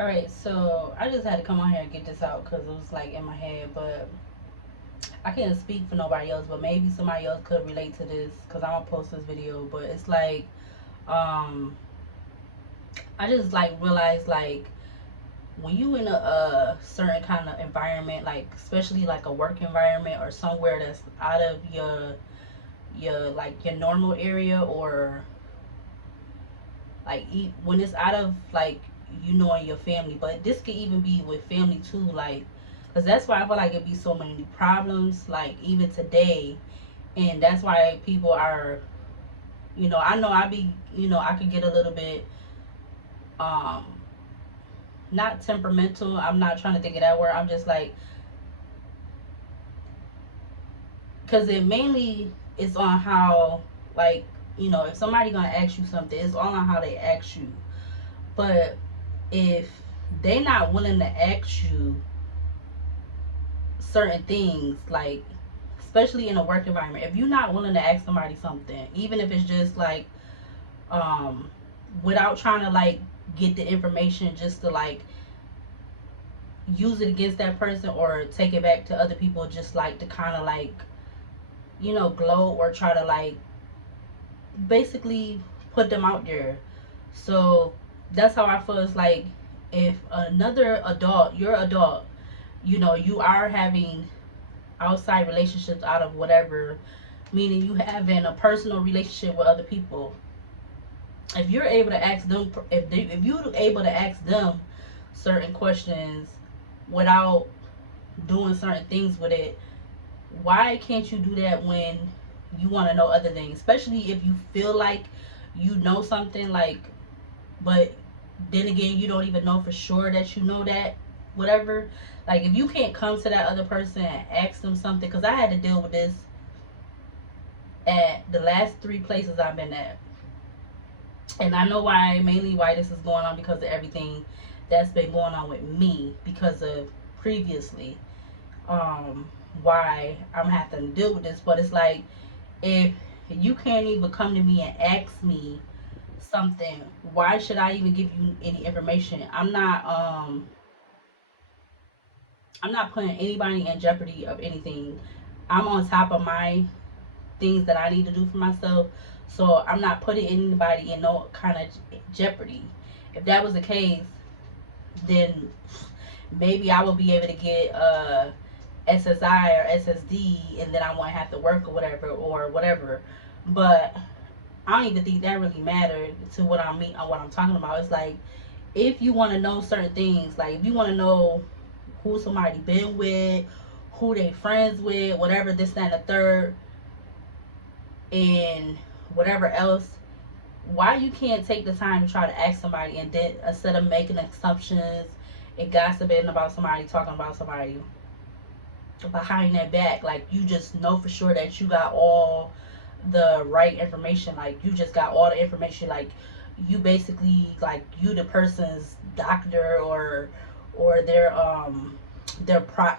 All right, so I just had to come on here and get this out because it was like in my head, but I can't speak for nobody else, but maybe somebody else could relate to this because I'm gonna post this video. But it's like, um, I just like realized like when you in a certain kind of environment, like especially like a work environment or somewhere that's out of your like your normal area, or like when it's out of like and your family, but this could even be with family too, like because that's why I feel like it'd be so many problems like even today. And that's why people are, I know I be, I could get a little bit um not temperamental. I'm not trying to think of that word. I'm just like, because it mainly is on how, like, if somebody gonna ask you something, it's all on how they ask you. But if they not willing to ask you certain things, like especially in a work environment, if you're not willing to ask somebody something, even if it's just like um without trying to like get the information just to like use it against that person or take it back to other people, just like to kind of like glow or try to like basically put them out there. So that's how I feel. It's like if another adult, you're adult, you are having outside relationships out of whatever, meaning you having a personal relationship with other people. If you're able to ask them, if you're able to ask them certain questions without doing certain things with it, why can't you do that when you want to know other things? Especially if you feel like you know something, like, but then again, you don't even know for sure that you know that, whatever. Like, if you can't come to that other person and ask them something, because I had to deal with this at the last three places I've been at. And I know why, mainly why this is going on, because of everything that's been going on with me because of previously. Um, why I'm having to deal with this. But it's like, if you can't even come to me and ask me something, why should I even give you any information? I'm not putting anybody in jeopardy of anything. I'm on top of my things that I need to do for myself. So I'm not putting anybody in no kind of jeopardy. If that was the case, then maybe I would be able to get SSI or SSD, and then I won't have to work or whatever. But I don't even think that really mattered to what I'm talking about. It's like, if you want to know certain things, like if you want to know who somebody been with, who they friends with, whatever, this, that, and the third, and whatever else, why you can't take the time to try to ask somebody, and then instead of making assumptions and gossiping about somebody, talking about somebody behind their back, like you just know for sure that you got all the right information, like you just got all the information, like you basically, like you the person's doctor, or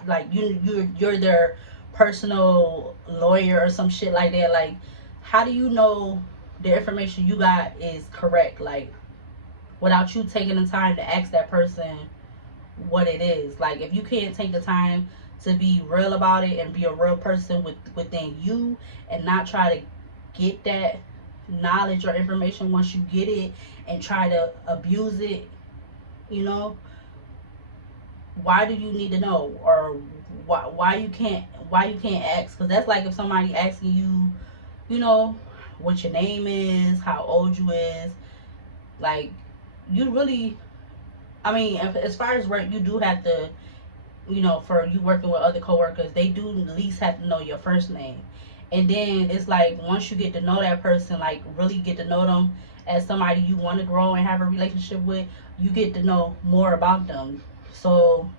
like you're their personal lawyer or some shit like that. Like, how do you know the information you got is correct, like without you taking the time to ask that person what it is? Like, if you can't take the time to be real about it and be a real person within you, and not try to get that knowledge or information once you get it and try to abuse it, you know, why do you need to know? Or why you can't ask? Because that's like if somebody asking you, you know what your name is, how old you is, like, you really, I mean, as far as work, you do have to, for you working with other coworkers, they do at least have to know your first name. And then it's like, once you get to know that person, like really get to know them as somebody you want to grow and have a relationship with, you get to know more about them. So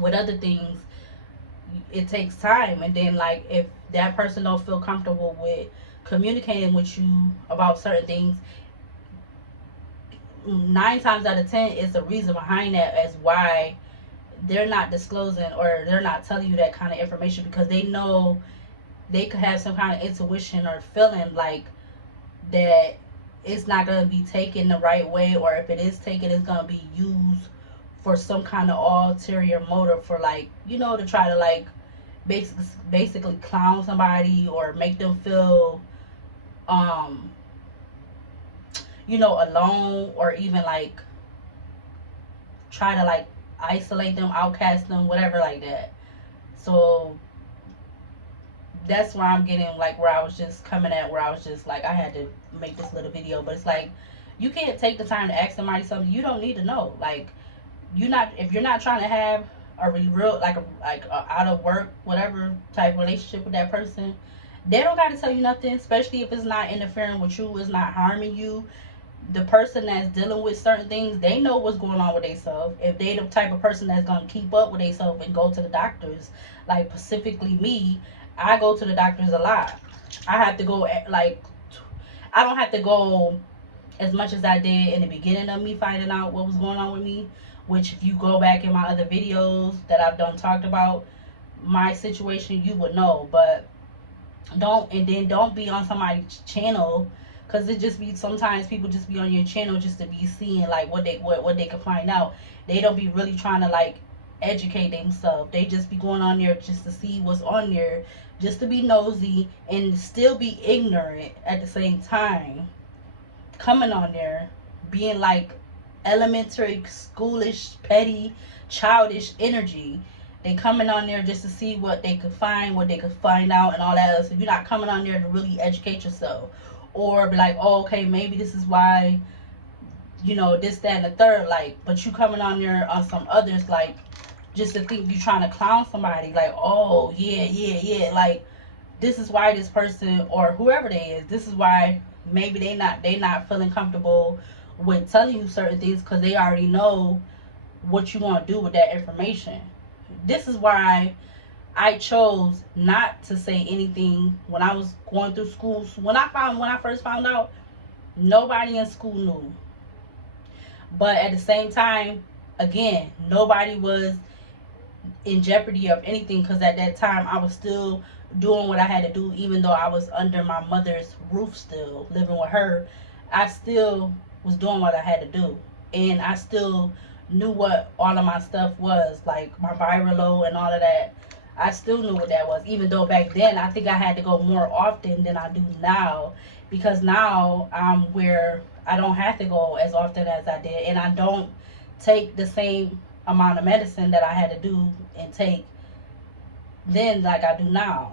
with other things, it takes time. And then, like, if that person don't feel comfortable with communicating with you about certain things, 9 times out of 10 is the reason behind that as why they're not disclosing or they're not telling you that kind of information, because they know they could have some kind of intuition or feeling like that it's not going to be taken the right way, or if it is taken, it's going to be used for some kind of ulterior motive, for like, to try to like basically clown somebody or make them feel um alone, or even like try to like isolate them, outcast them, whatever like that. So that's where I'm getting, like, where I was just coming at, where I was just like, I had to make this little video. But it's like, you can't take the time to ask somebody something you don't need to know. Like, if you're not trying to have a real, like a out of work whatever type relationship with that person, they don't got to tell you nothing, especially if it's not interfering with you, it's not harming you. The person that's dealing with certain things, they know what's going on with themselves. If they the type of person that's gonna keep up with themselves and go to the doctors, like specifically me, I go to the doctors a lot. I have to go like, I don't have to go as much as I did in the beginning of me finding out what was going on with me. Which, if you go back in my other videos that I've done talked about my situation, you would know. But don't be on somebody's channel, because it just be, sometimes people just be on your channel just to be seeing like what they can find out. They don't be really trying to like educate themselves. They just be going on there just to see what's on there, just to be nosy and still be ignorant at the same time. Coming on there being like elementary, schoolish, petty, childish energy. They coming on there just to see what they could find, what they could find out, and all that. So you're not coming on there to really educate yourself, or be like, oh, okay, maybe this is why, this, that, and the third. Like, but you coming on there on some others, like, just to think you trying to clown somebody. Like, oh yeah, yeah, yeah. Like, this is why this person or whoever they is, this is why maybe they not feeling comfortable with telling you certain things, because they already know what you want to do with that information. This is why I chose not to say anything when I was going through school. When I first found out, nobody in school knew. But at the same time, again, nobody was in jeopardy of anything, because at that time I was still doing what I had to do. Even though I was under my mother's roof, still living with her, I still was doing what I had to do. And I still knew what all of my stuff was, like my viral and all of that. I still knew what that was, even though back then I think I had to go more often than I do now, because now I'm where I don't have to go as often as I did, and I don't take the same amount of medicine that I had to do and take then like I do now.